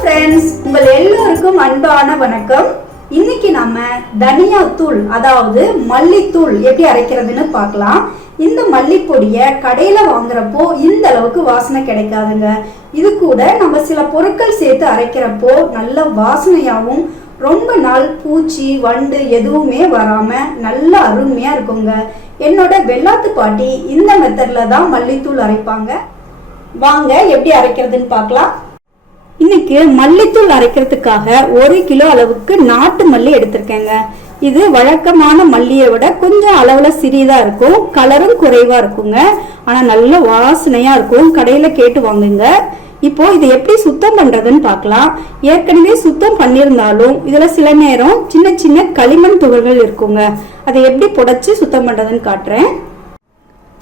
Friends உங்கள் எல்லோருக்கும் அன்பான வணக்கம். இன்னைக்கு நம்ம தனியா தூள் அதாவது மல்லித்தூள் எப்படி அரைக்கிறதுன்னு பார்க்கலாம். இந்த மல்லிப்பொடியை கடையில வாங்குறப்போ இந்த அளவுக்கு வாசனை கிடைக்காதுங்க. இது கூட நம்ம சில பொருட்கள் சேர்த்து அரைக்கிறப்போ நல்ல வாசனையாகவும் ரொம்ப நாள் பூச்சி வண்டு எதுவுமே வராம நல்ல அருமையா இருக்குங்க. என்னோட வெள்ளாத்து பாட்டி இந்த மெத்தட்ல தான் மல்லித்தூள் அரைப்பாங்க. வாங்க எப்படி அரைக்கிறதுன்னு பார்க்கலாம். இன்னைக்கு மல்லித்தூள் அரைக்கிறதுக்காக ஒரு கிலோ அளவுக்கு நாட்டு மல்லி எடுத்திருக்கேங்க. இது வழக்கமான மல்லியை விட கொஞ்சம் அளவுல சிறியதா இருக்கும் கலரும் குறைவா இருக்குங்க. ஆனா நல்ல வாசனையா இருக்கும். கடையில கேட்டு வாங்குங்க. இப்போ இது எப்படி சுத்தம் பண்றதுன்னு பார்க்கலாம். ஏற்கனவே சுத்தம் பண்ணியிருந்தாலும் இதுல சில நேரம் சின்ன சின்ன களிமண் துகள்கள் இருக்குங்க. அதை எப்படி புடைச்சு சுத்தம் பண்றதுன்னு காட்டுறேன்.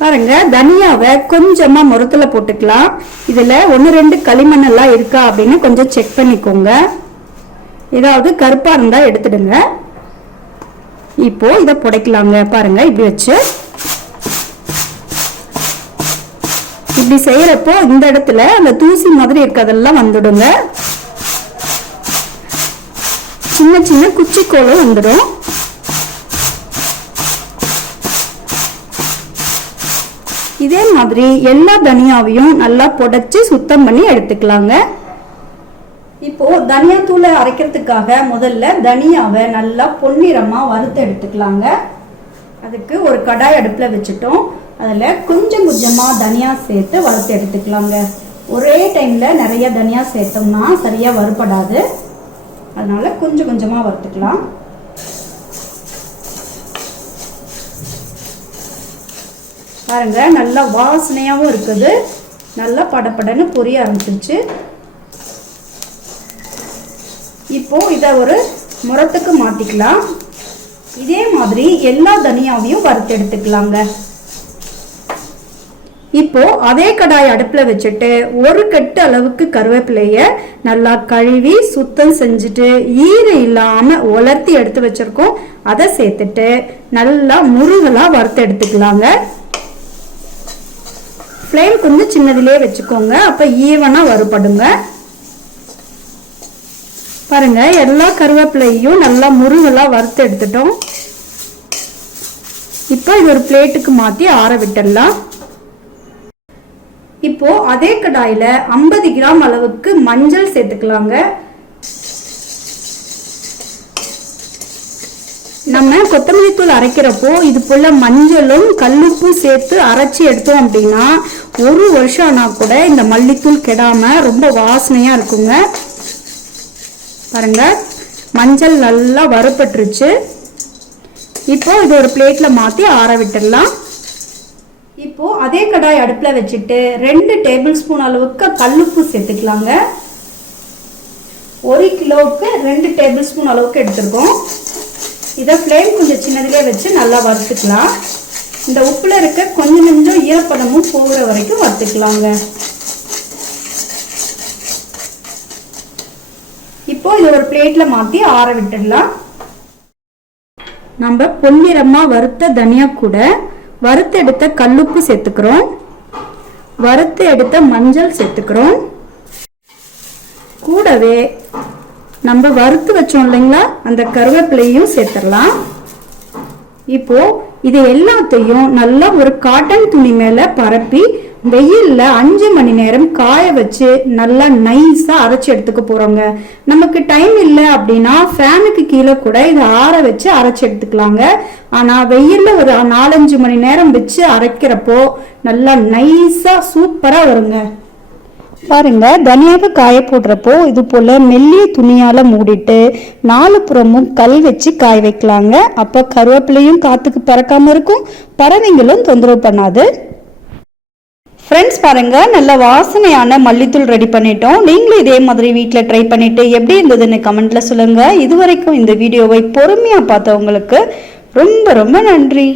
பாருங்க தனியாவை கொஞ்சமா முரத்துல போட்டுக்கலாம். இதுல ஒன்று ரெண்டு களிமண் எல்லாம் இருக்கா அப்படின்னு கொஞ்சம் செக் பண்ணிக்கோங்க. ஏதாவது கருப்பா இருந்தா எடுத்துடுங்க. இப்போ இதை புடைக்கலாங்க பாருங்க இப்படி வச்சு. இப்படி செய்யறப்போ இந்த இடத்துல அந்த தூசி மாதிரி இருக்கிறதெல்லாம் வந்துடுங்க. சின்ன சின்ன குச்சிக்கோளும் வந்துடும். இதே மாதிரி எல்லா தனியாவையும் நல்லா புடைச்சி சுத்தம் பண்ணி எடுத்துக்கலாங்க. இப்போ தனியா தூளை அரைக்கிறதுக்காக முதல்ல தனியாவை நல்லா பொன்னிறமா வறுத்து எடுத்துக்கலாங்க. அதுக்கு ஒரு கடாய் அடுப்பில் வச்சுட்டோம். அதில் கொஞ்சம் கொஞ்சமாக தனியா சேர்த்து வறுத்து எடுத்துக்கலாங்க. ஒரே டைமில் நிறைய தனியா சேர்த்தோம்னா சரியாக வறுபடாது. அதனால கொஞ்சம் கொஞ்சமாக வறுத்துக்கலாம். பாருங்க நல்லா வாசனையாகவும் இருக்குது. நல்லா படப்படன்னு பொரிய ஆரம்பிச்சிருச்சு. இப்போ இதை ஒரு முரத்துக்கு மாற்றிக்கலாம் இதே மாதிரி எல்லா தனியாவையும் வறுத்து எடுத்துக்கலாங்க. இப்போ அதே கடாய் அடுப்பில் வச்சுட்டு ஒரு கட்டு அளவுக்கு கருவேப்பிலைய நல்லா கழுவி சுத்தம் செஞ்சுட்டு ஈரம் இல்லாமல் உலர்த்தி எடுத்து வச்சிருக்கோம். அதை சேர்த்துட்டு நல்லா முருகலாக வறுத்து எடுத்துக்கலாங்க. ஃப்ளேம் கொஞ்சம் சின்னதிலே வச்சுக்கோங்க. அப்போ ஈவனாக வறுபடுங்க பாருங்க எல்லா கருவேப்பிலையும் நல்லா முருகெல்லாம் வறுத்து எடுத்துட்டோம். இப்போ இது ஒரு பிளேட்டுக்கு மாற்றி ஆற விட்டுடலாம். இப்போ அதே கடாயில 50 கிராம் அளவுக்கு மஞ்சள் சேர்த்துக்கலாங்க. நம்ம கொத்தமல்லி தூள் அரைக்கிறப்போ இது போல மஞ்சளும் கல்லுப்பும் சேர்த்து அரைச்சி எடுத்தோம் அப்படின்னா ஒரு வருஷம் ஆனா கூட இந்த மல்லித்தூள் கெடாம ரொம்ப வாசனையா இருக்குங்க. பாருங்க மஞ்சள் நல்லா வறுபட்டுருச்சு. இப்போ இது ஒரு பிளேட்ல மாத்தி ஆற விட்டுடலாம். இப்போ அதே கடாய் அடுப்பில் வச்சுட்டு ரெண்டு டேபிள் ஸ்பூன் அளவுக்கு கல்லுப்பு சேர்த்துக்கலாங்க. ஒரு கிலோவுக்கு ரெண்டு டேபிள் ஸ்பூன் அளவுக்கு எடுத்துருக்கோம். இதை ஃப்ளேம் கொஞ்சம் சின்னதிலே வச்சு நல்லா வறுத்துக்கலாம். இந்த உப்பில் இருக்க கொஞ்சம் கொஞ்சம் ஈரப்பதமும் போகிற வரைக்கும் வறுத்துக்கலாங்க. இப்போ இதை ஒரு பிளேட்டில் மாற்றி ஆற விட்டுடலாம். நம்ம பொன்னிறமாக வறுத்த தனியா கூட வறுத்து எடுத்த கல்லுப்பு சேர்த்துக்கிறோம். வறுத்து எடுத்த மஞ்சள் சேர்த்துக்கிறோம். கூடவே நம்ம வறுத்து வச்சோம் இல்லைங்களா? அந்த கருவேப்பிலையும் சேர்த்துடலாம். இப்போ இது எல்லாத்தையும் நல்லா ஒரு காட்டன் துணி மேல பரப்பி வெயில்ல அஞ்சு மணி நேரம் காய வச்சு நல்லா நைஸா அரைச்சு எடுத்துக்க போறோங்க. நமக்கு டைம் இல்லை அப்படின்னா ஃபேனுக்கு கீழே கூட இதை ஆற வச்சு அரைச்சு எடுத்துக்கலாங்க. ஆனா வெயில்ல ஒரு நாலஞ்சு மணி நேரம் வச்சு அரைக்கிறப்போ நல்லா நைஸா சூப்பரா வருங்க. பாருங்க தனியாக காய போடுறப்போ இது போல மெல்லிய துணியால மூடிட்டு நாலு புறமும் கல் வச்சு காய வைக்கலாங்க. அப்ப கருவேப்பிலையும் காத்துக்கு பறக்காம இருக்கும். பறவைங்களும் தொந்தரவு பண்ணாது. ஃப்ரெண்ட்ஸ் பாருங்க நல்ல வாசனையான மல்லித்தூள் ரெடி பண்ணிட்டோம். நீங்களும் இதே மாதிரி வீட்டில் ட்ரை பண்ணிட்டு எப்படி இருந்ததுன்னு கமெண்ட்ல சொல்லுங்க. இது வரைக்கும் இந்த வீடியோவை பொறுமையா பார்த்தவங்களுக்கு ரொம்ப ரொம்ப நன்றி.